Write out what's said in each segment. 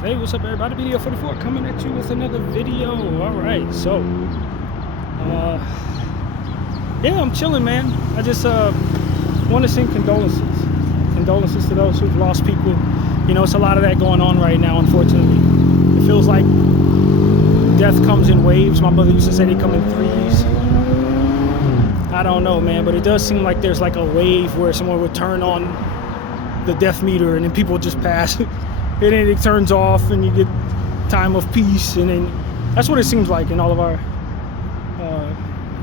Hey, what's up, everybody? Bdf 44 coming at you with another video. All right, so yeah, I'm chilling, man. I just want to send condolences to those who've lost people. You know, it's a lot of that going on right now, unfortunately. It feels like death comes in waves. My mother used to say they come in threes. I don't know, man, but it does seem like there's like a wave where someone would turn on the death meter and then people just pass. And then it turns off and you get time of peace, and then that's what it seems like in all of our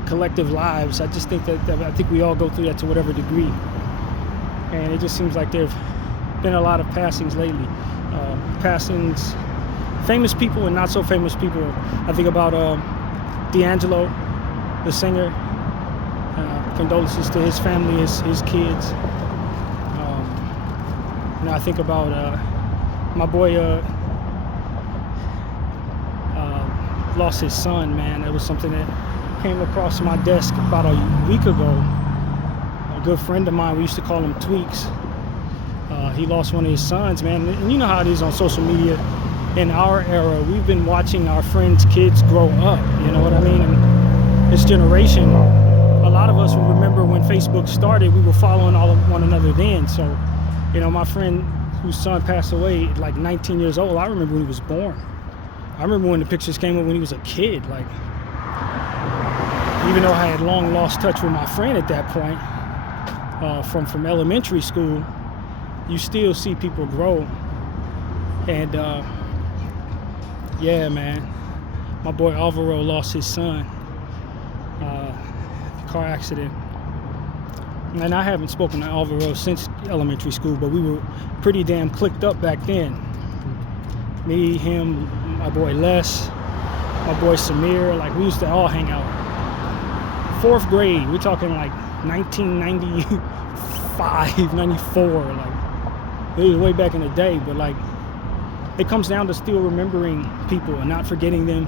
collective lives. I just think that we all go through that to whatever degree, and it just seems like there've been a lot of passings lately. Passings, famous people and not so famous people. I think about D'Angelo, the singer. Condolences to his family, his kids. I think about my boy lost his son, man. That was something that came across my desk about a week ago. A good friend of mine, we used to call him Tweaks. He lost one of his sons, man. And you know how it is on social media. In our era, we've been watching our friends' kids grow up, you know what I mean? And this generation, a lot of us will remember when Facebook started, we were following all of one another then. So, you know, my friend whose son passed away at like 19 years old, I remember when he was born. I remember when the pictures came up when he was a kid. Like, even though I had long lost touch with my friend at that point, from elementary school, you still see people grow. And yeah, man, my boy Alvaro lost his son, car accident. And I haven't spoken to Alvaro since elementary school, but we were pretty damn clicked up back then. Me, him, my boy Les, my boy Samir, like we used to all hang out. 4th grade, we're talking like 1995, 94, like it was way back in the day, but like it comes down to still remembering people and not forgetting them,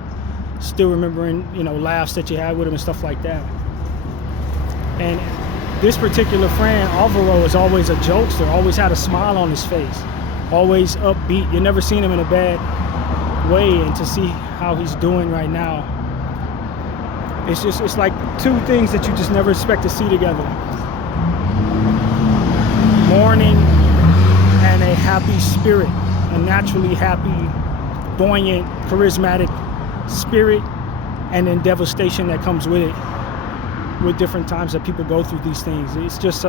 still remembering, you know, laughs that you had with them and stuff like that. And this particular friend, Alvaro, is always a jokester, always had a smile on his face, always upbeat. You never seen him in a bad way, and to see how he's doing right now, it's like two things that you just never expect to see together. Mourning and a happy spirit, a naturally happy, buoyant, charismatic spirit, and then devastation that comes with it. With different times that people go through these things, it's just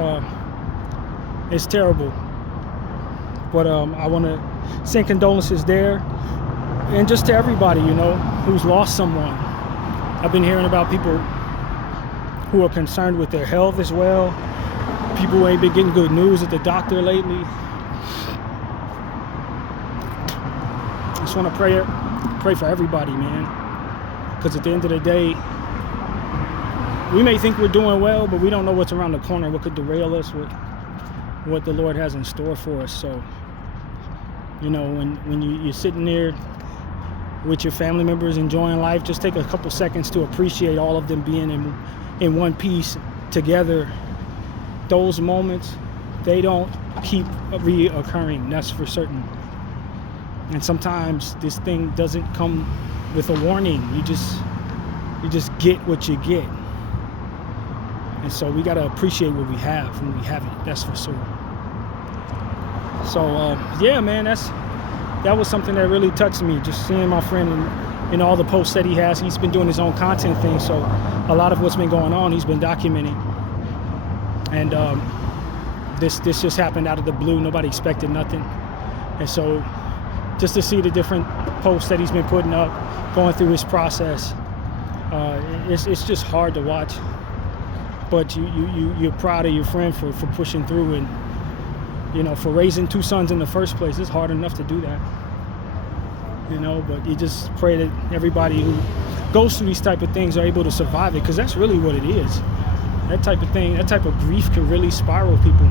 it's terrible. But I want to send condolences there, and just to everybody, you know, who's lost someone. I've been hearing about people who are concerned with their health as well. People who ain't been getting good news at the doctor lately. I just want to pray for everybody, man, because at the end of the day, we may think we're doing well, but we don't know what's around the corner, what could derail us, what the Lord has in store for us. So, you know, when you're sitting there with your family members enjoying life, just take a couple seconds to appreciate all of them being in one piece together. Those moments, they don't keep reoccurring, that's for certain. And sometimes this thing doesn't come with a warning. You just get what you get. And so we got to appreciate what we have when we have it, that's for sure. So, yeah, man, that was something that really touched me, just seeing my friend and all the posts that he has. He's been doing his own content thing, so a lot of what's been going on, he's been documenting. And this just happened out of the blue. Nobody expected nothing. And so just to see the different posts that he's been putting up, going through his process, it's just hard to watch. But you're proud of your friend for pushing through, and, you know, for raising 2 sons in the first place. It's hard enough to do that, you know. But you just pray that everybody who goes through these type of things are able to survive it, because that's really what it is. That type of thing, that type of grief can really spiral people.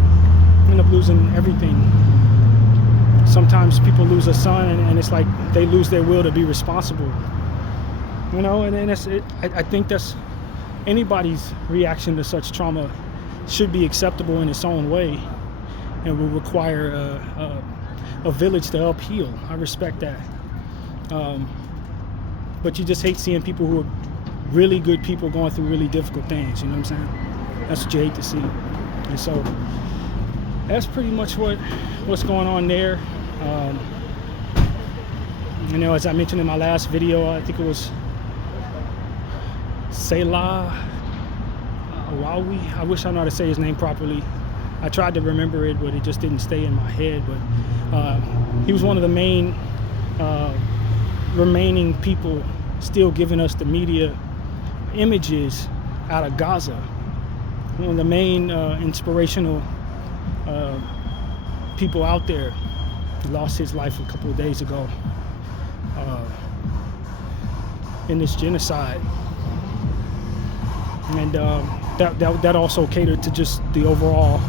End up losing everything. Sometimes people lose a son, and it's like they lose their will to be responsible, you know. And that's it. I think that's anybody's reaction to such trauma should be acceptable in its own way, and will require a village to help heal. I respect that. But you just hate seeing people who are really good people going through really difficult things. You know what I'm saying? That's what you hate to see. And so that's pretty much what's going on there. You know, as I mentioned in my last video, I think it was Selah Awawi. I wish I know how to say his name properly. I tried to remember it, but it just didn't stay in my head. But he was one of the main remaining people still giving us the media images out of Gaza. One of the main inspirational people out there. He lost his life a couple of days ago in this genocide. And that also catered to just the overall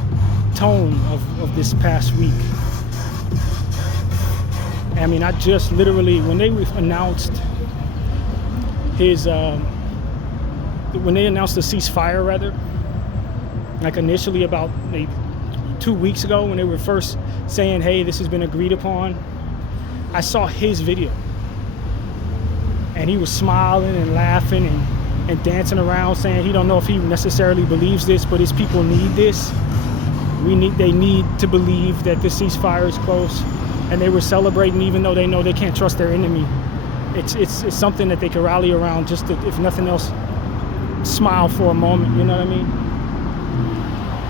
tone of this past week. I mean, I just literally, when they announced when they announced the ceasefire, rather, like initially about maybe 2 weeks ago, when they were first saying, hey, this has been agreed upon, I saw his video. And he was smiling and laughing and dancing around, saying he don't know if he necessarily believes this, but his people need this. They need to believe that the ceasefire is close. And they were celebrating, even though they know they can't trust their enemy. It's something that they can rally around, just to, if nothing else, smile for a moment. You know what I mean?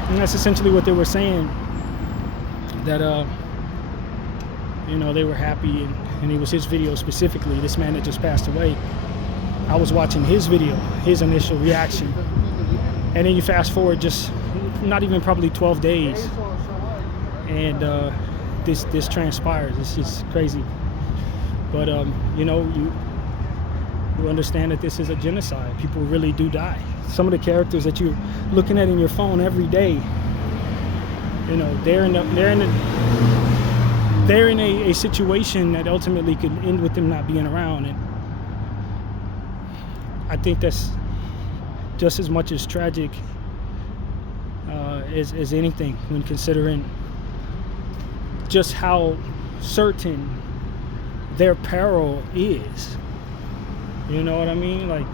And that's essentially what they were saying. That you know, they were happy, and it was his video specifically. This man that just passed away. I was watching his video, his initial reaction, and then you fast forward just not even probably 12 days, and this transpires. It's just crazy. But you know, you understand that this is a genocide. People really do die. Some of the characters that you're looking at in your phone every day, you know, they're in a situation that ultimately could end with them not being around. And I think that's just as much as tragic as anything, when considering just how certain their peril is. You know what I mean? Like,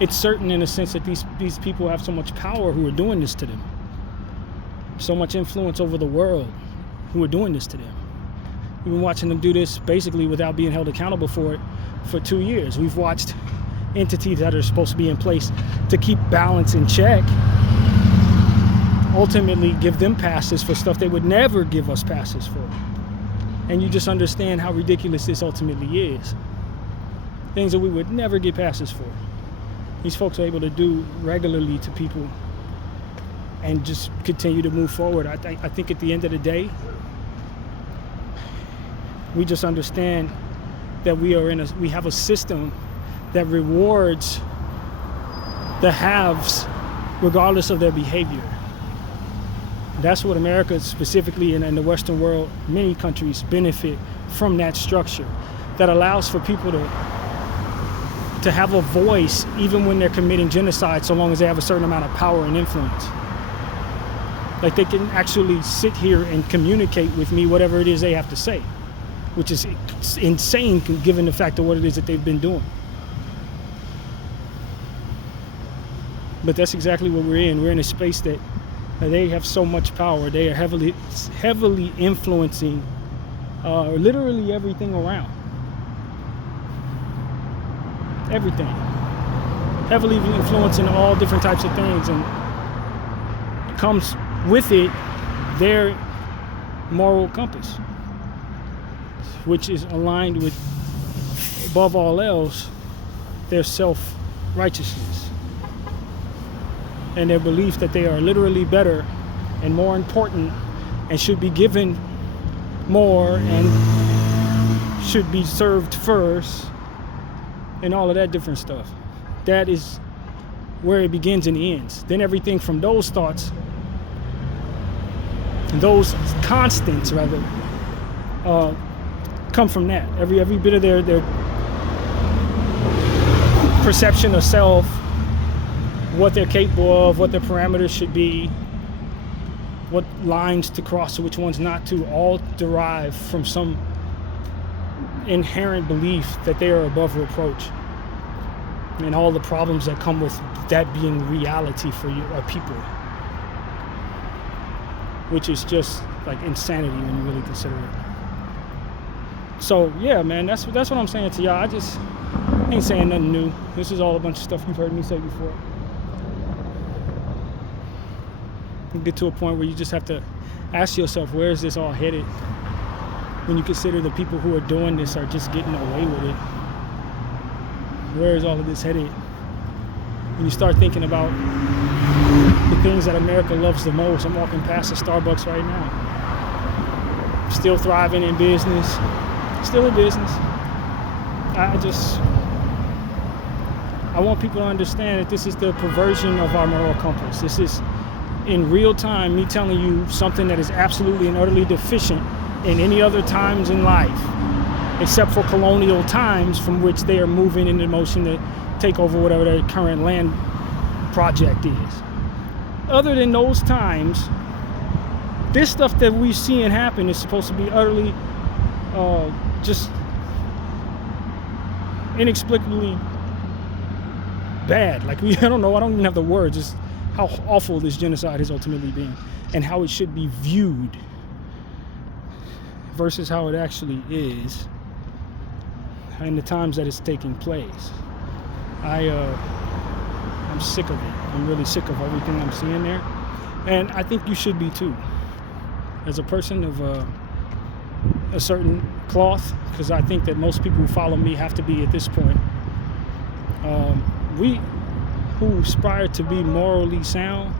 it's certain in a sense that these people have so much power who are doing this to them. So much influence over the world who are doing this to them. We've been watching them do this basically without being held accountable for it for 2 years. We've watched entities that are supposed to be in place to keep balance in check ultimately give them passes for stuff they would never give us passes for. And you just understand how ridiculous this ultimately is. Things that we would never get passes for. These folks are able to do regularly to people and just continue to move forward. I think at the end of the day, we just understand that we have a system that rewards the haves regardless of their behavior. That's what America specifically, and in the Western world, many countries benefit from that structure that allows for people to have a voice even when they're committing genocide, so long as they have a certain amount of power and influence. Like, they can actually sit here and communicate with me whatever it is they have to say, which is insane given the fact of what it is that they've been doing. But that's exactly what we're in. We're in a space that they have so much power. They are heavily influencing literally everything around. Everything. Heavily influencing all different types of things, and comes with it their moral compass, which is aligned with, above all else, their self-righteousness and their belief that they are literally better and more important and should be given more and should be served first and all of that different stuff. That is where it begins and ends. Then everything from those thoughts, those constants rather, come from that. Every bit of their perception of self, what they're capable of, what their parameters should be, what lines to cross and which ones not to, all derive from some inherent belief that they are above reproach, and all the problems that come with that being reality for you or people, which is just like insanity when you really consider it. So yeah, man, that's what I'm saying to y'all. I just ain't saying nothing new. This is all a bunch of stuff you've heard me say before. You get to a point where you just have to ask yourself, where is this all headed? When you consider the people who are doing this are just getting away with it, where is all of this headed? When you start thinking about the things that America loves the most. I'm walking past a Starbucks right now. Still thriving in business. Still in business. I want people to understand that this is the perversion of our moral compass. This is, in real time, me telling you something that is absolutely and utterly deficient in any other times in life, except for colonial times from which they are moving into motion to take over whatever their current land project is. Other than those times, this stuff that we're seeing happen is supposed to be utterly just inexplicably bad. Like, I don't even have the words, just how awful this genocide is ultimately being and how it should be viewed versus how it actually is in the times that it's taking place. I'm sick of it. I'm really sick of everything I'm seeing there. And I think you should be too. As a person of a certain cloth, because I think that most people who follow me have to be at this point. We who aspire to be morally sound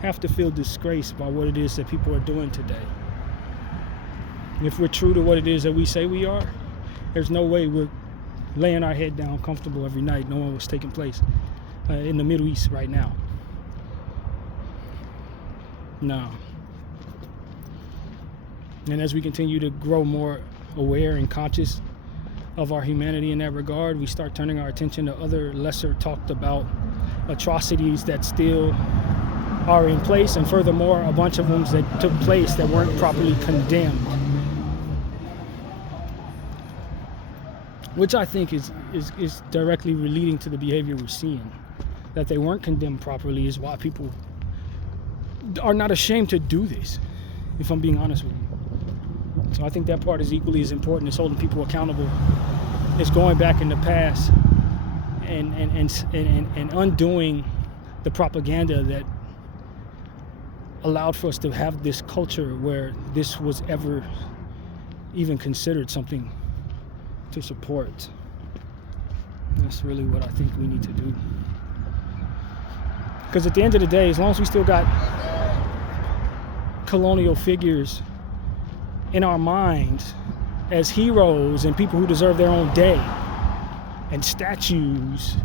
have to feel disgraced by what it is that people are doing today. If we're true to what it is that we say we are, there's no way we're laying our head down comfortable every night knowing what's taking place in the Middle East right now. No. And as we continue to grow more aware and conscious of our humanity in that regard, we start turning our attention to other lesser talked about atrocities that still are in place, and furthermore, a bunch of them that took place that weren't properly condemned. Which I think is directly relating to the behavior we're seeing. That they weren't condemned properly is why people are not ashamed to do this, if I'm being honest with you. So I think that part is equally as important as holding people accountable as going back in the past and undoing the propaganda that allowed for us to have this culture where this was ever even considered something to support. That's really what I think we need to do. Because at the end of the day, as long as we still got colonial figures in our minds as heroes and people who deserve their own day and statues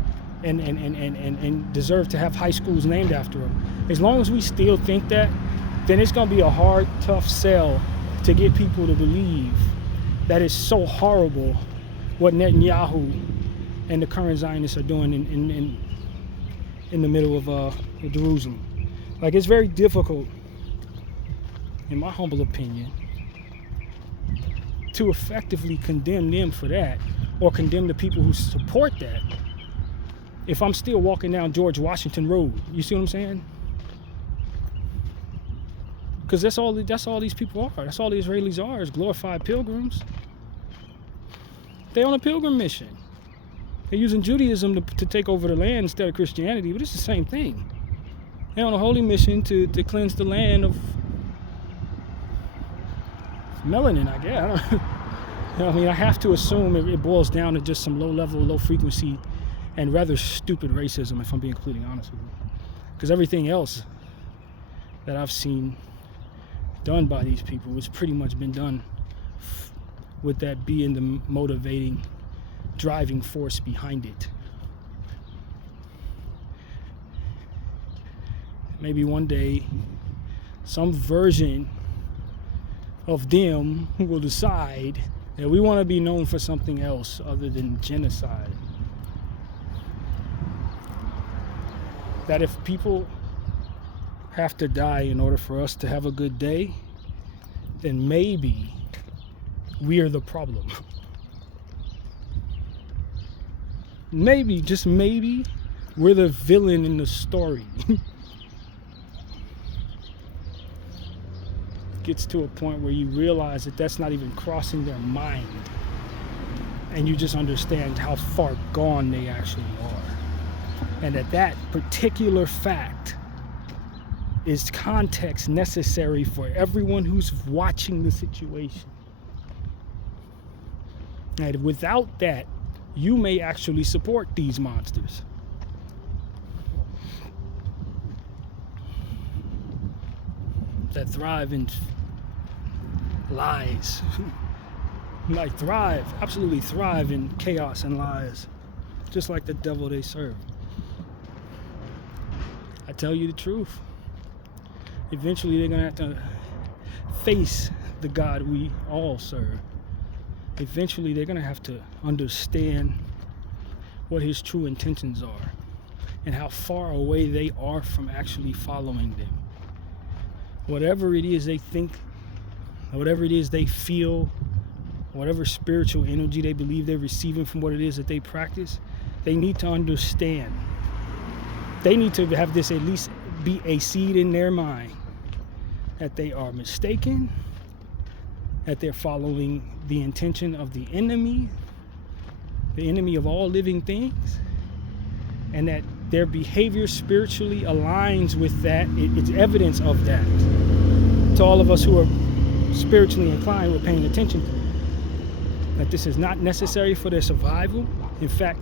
and deserve to have high schools named after them, as long as we still think that, then it's going to be a hard, tough sell to get people to believe that it's so horrible what Netanyahu and the current Zionists are doing in the middle of Jerusalem. Like, it's very difficult, in my humble opinion, to effectively condemn them for that, or condemn the people who support that, if I'm still walking down George Washington Road. You see what I'm saying? Because that's all these people are. That's all the Israelis are, is glorified pilgrims. They're on a pilgrim mission. They're using Judaism to take over the land instead of Christianity, but it's the same thing. They're on a holy mission to cleanse the land of melanin, I guess. I mean, I have to assume it boils down to just some low-level, low-frequency, and rather stupid racism, if I'm being completely honest with you. Because everything else that I've seen done by these people has pretty much been done with that being the motivating, driving force behind it. Maybe one day, some version of them will decide that we want to be known for something else other than genocide. that if people have to die in order for us to have a good day, then maybe we are the problem. Maybe, just maybe, we're the villain in the story. Gets to a point where you realize that that's not even crossing their mind, and you just understand how far gone they actually are, and that particular fact is context necessary for everyone who's watching the situation. And without that, you may actually support these monsters. That thrive in lies. Like absolutely thrive in chaos and lies. Just like the devil they serve. I tell you the truth. Eventually they're going to have to face the God we all serve. Eventually they're going to have to understand what his true intentions are and how far away they are from actually following them. Whatever it is they think, whatever it is they feel, whatever spiritual energy they believe they're receiving from what it is that they practice, they need to understand. They need to have this at least be a seed in their mind that they are mistaken, that they're following the intention of the enemy of all living things, and that their behavior spiritually aligns with that. It's evidence of that. To all of us who are spiritually inclined, we're paying attention to it. That this is not necessary for their survival. In fact,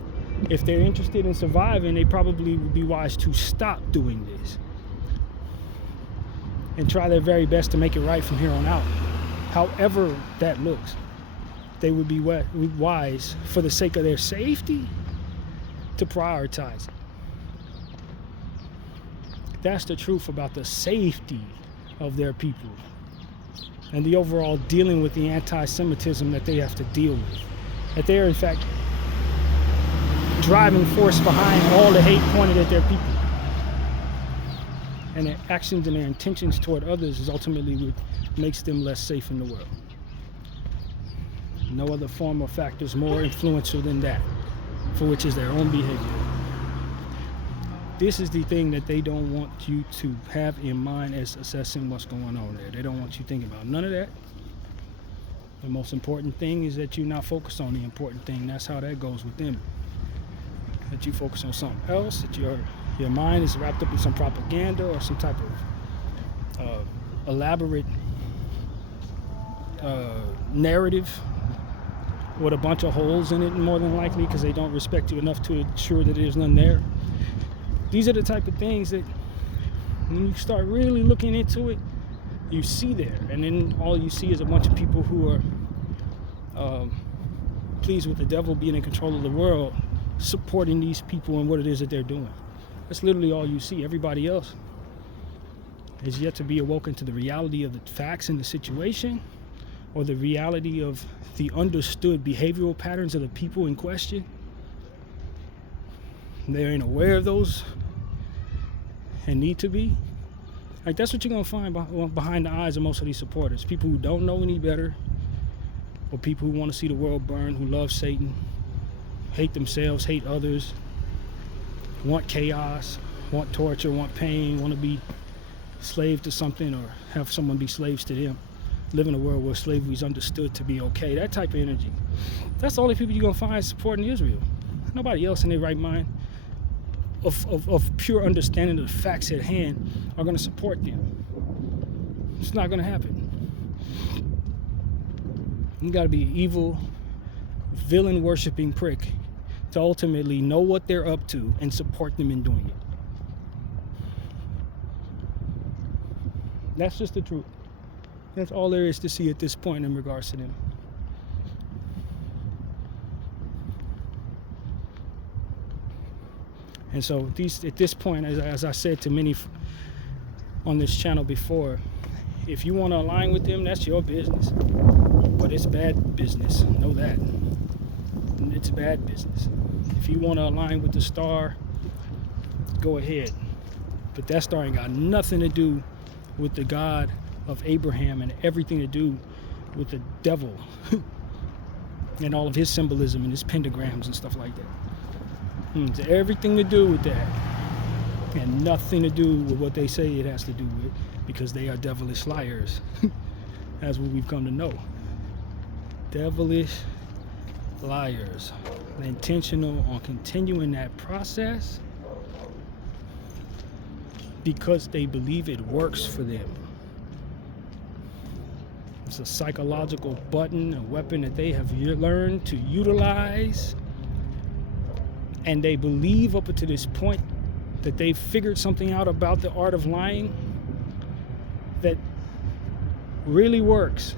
if they're interested in surviving, they probably would be wise to stop doing this and try their very best to make it right from here on out. However that looks, they would be wise, for the sake of their safety, to prioritize it. That's the truth about the safety of their people and the overall dealing with the anti-Semitism that they have to deal with. That they are, in fact, driving force behind all the hate pointed at their people. And their actions and their intentions toward others is ultimately what makes them less safe in the world. No other form or factor is more influential than that, for which is their own behavior. This is the thing that they don't want you to have in mind as assessing what's going on there. They don't want you thinking about none of that. The most important thing is that you not focus on the important thing. That's how that goes with them. That you focus on something else, that your mind is wrapped up in some propaganda or some type of elaborate narrative with a bunch of holes in it, more than likely, because they don't respect you enough to ensure that there's none there. These are the type of things that when you start really looking into it, you see there. And then all you see is a bunch of people who are pleased with the devil being in control of the world, supporting these people and what it is that they're doing. That's literally all you see. Everybody else is yet to be awoken to the reality of the facts and the situation, or the reality of the understood behavioral patterns of the people in question. They ain't aware of those and need to be. Like, that's what you're gonna find behind the eyes of most of these supporters. People who don't know any better, or people who want to see the world burn, who love Satan, hate themselves, hate others, want chaos, want torture, want pain, want to be slave to something or have someone be slaves to them. Live in a world where slavery is understood to be okay. That type of energy. That's the only people you're gonna find supporting Israel. Nobody else in their right mind of pure understanding of the facts at hand are gonna support them. It's not gonna happen. You gotta be an evil, villain worshiping prick to ultimately know what they're up to and support them in doing it. That's just the truth. That's all there is to see at this point in regards to them. And so at this point, as I said to many on this channel before, if you want to align with them, that's your business. But it's bad business. Know that. It's bad business. If you want to align with the star, go ahead. But that star ain't got nothing to do with the God of Abraham and everything to do with the devil and all of his symbolism and his pentagrams and stuff like that. It's everything to do with that and nothing to do with what they say it has to do with, because they are devilish liars. That's what we've come to know. Devilish liars. They're intentional on continuing that process because they believe it works for them. It's a psychological button, a weapon that they have learned to utilize. And they believe up to this point that they've figured something out about the art of lying that really works.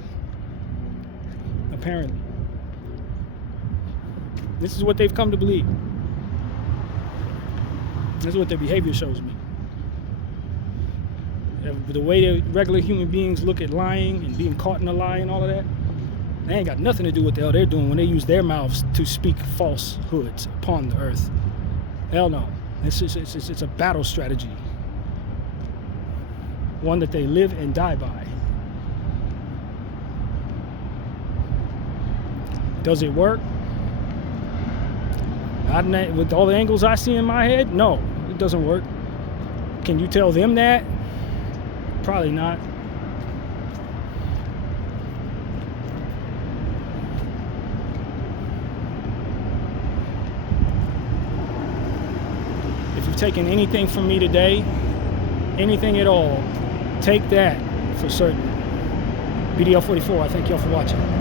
Apparently. This is what they've come to believe. This is what their behavior shows me. The way that regular human beings look at lying and being caught in a lie and all of that, they ain't got nothing to do with what the hell they're doing when they use their mouths to speak falsehoods upon the earth. Hell no. It's a battle strategy. One that they live and die by. Does it work? With all the angles I see in my head, no, it doesn't work. Can you tell them that? Probably not. If you've taken anything from me today, anything at all, take that for certain. Bdf 44, I thank y'all for watching.